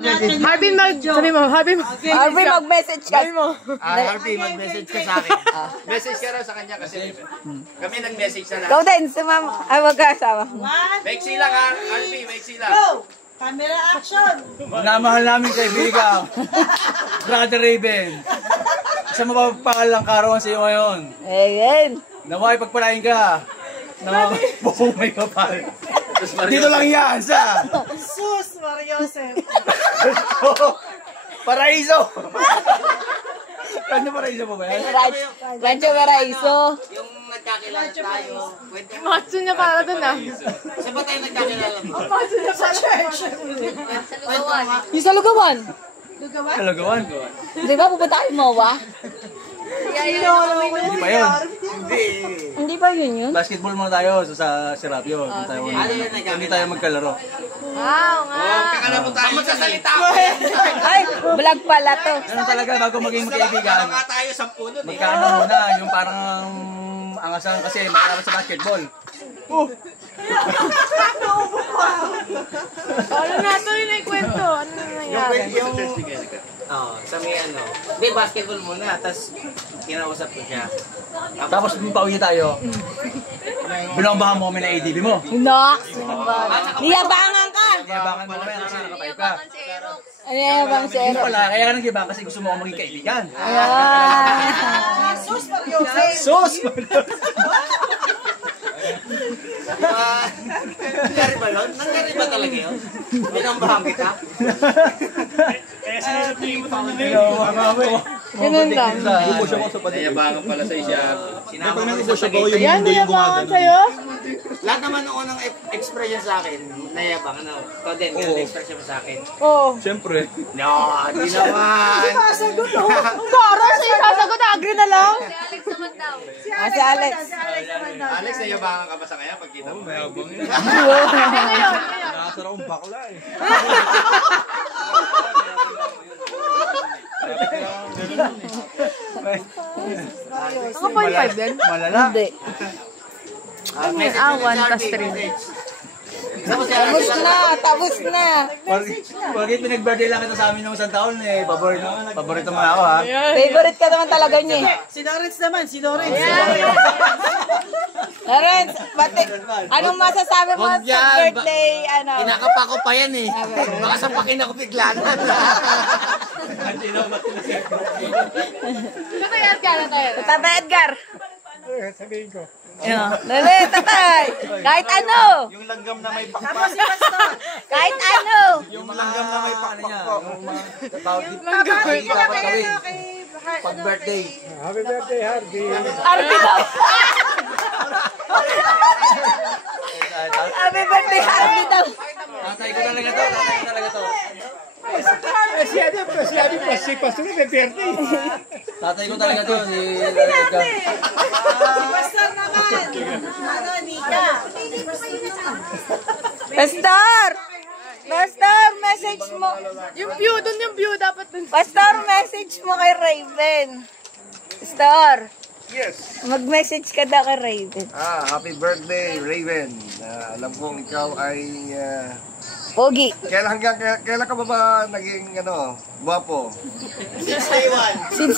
Harvey mag-message ka. Harvey, mag-message ka sa akin. Message ka raw sa kanya kasi kami nag-message na Ikaw din, sumama. Ay, wag ka sama. Maiksi lang ha, Harvey, maiksi lang. Go! Camera action! Namahal namin kaibigan, Brother Raven. Isa mapapakalang karawan sa iyo ngayon. Ayan. Naway pagpalain ka. Na bumay ka pa. Dito lang yan sa Sus, Mariosep. Paraiso. Rancho Paraiso mo ba yan? Rancho Paraiso. Yung nagkakilala tayo. Matsu niya para dun ah. Saan ba tayo nagkakilala mo? Sa church. Yung sa Lugawan. Kalagawan. Di ba pupunta kayo Mowa? Hindi pa yun. Hindi ba yun yun? Basketball muna tayo sa Serapio. Hindi tayo magkalaro. Wow, nga. Kakala mo tayo magsasalita. Ay, vlog pala to. Ganun talaga bago maging magkaibigan. Nga tayo 10 nun eh. Magkano muna yung parang angasan kasi makalaban sa basketball. Ano na to yung naikwento? Ano na nangyari? Sa may ano. Hindi, basketball muna. Tapos kinausap ko siya. Tapos pauwi tayo. Binambahan mo kami na ADB mo. Nox! Niyabangan ka! Yabangan mo kami kasi nakapay ka. Ano yung bang Hindi zero? pala, kaya ka nag-ibang kasi gusto mo akong maging kaibigan. Ayan. Sus, Mariosep. Sus! Nangyari ba yun? Nangyari ba talaga yun? Binambahan kita? Ganun lang. Nayabangan pala sa isya. Sinama ko sa gate. Yan, niyabangan sa'yo? Lahat naman ng unang expression sa akin, nayabang ano. Ikaw din, ganun expression mo sa akin. Oo. Siyempre. No, di naman. Sasagot oh. Ang karo, sa'yo sasagot, agree na lang. Si Alex. Alex, nayabangan ka ba sa kanya pag kita mo? Mayabang yun. Nakasara akong bakla eh. Mga 0.5 din? Malala. Hindi. 1 plus 3. Tapos na, tapos na. Bakit pinag-birthday lang kita sa amin ng isang taon eh. Paborito mo ako ha. Favorite ka naman talaga niya eh. Si Lawrence naman, si Lawrence. Lawrence, anong masasabi mo sa birthday, ano? Kinakapa ko pa yan eh. Baka sampakin ako bigla na. Tatay Edgar. Sabihin ko. Dali, tatay. Kahit ano. Yung langgam na may Tapos si Pastor. Kahit ano. Yung langgam na may pakpak po. Babati ka dapat kay gawin. ano, kay Pag birthday. Harvey daw. Happy birthday, Harvey daw. Tatay ko talaga to. Tatay ko talaga to. Tatay ko talaga to. Si Edgar. Si Pastor naman. Ano, Nika? Pastor! Pastor, message mo. Yung view, dun yung view dapat dun. Pastor, message mo kay Raven. Pastor. Yes. Mag-message ka daw kay Raven. Happy birthday, Raven. Alam kong ikaw ay Pogi. kailan ka ba naging guwapo? Since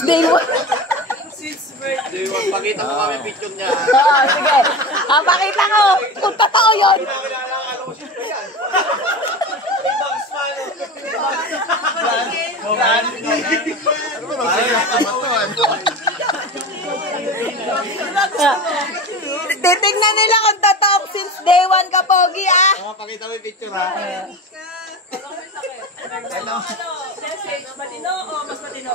day one. Day one, pakita mo kami picture niya. Oo, sige. Pakita ko. Kung totoo yun. Titignan nila kung totoo since day one ka, Pogi, ah. Pakita mo yung picture ha. Message, matino o mas matino?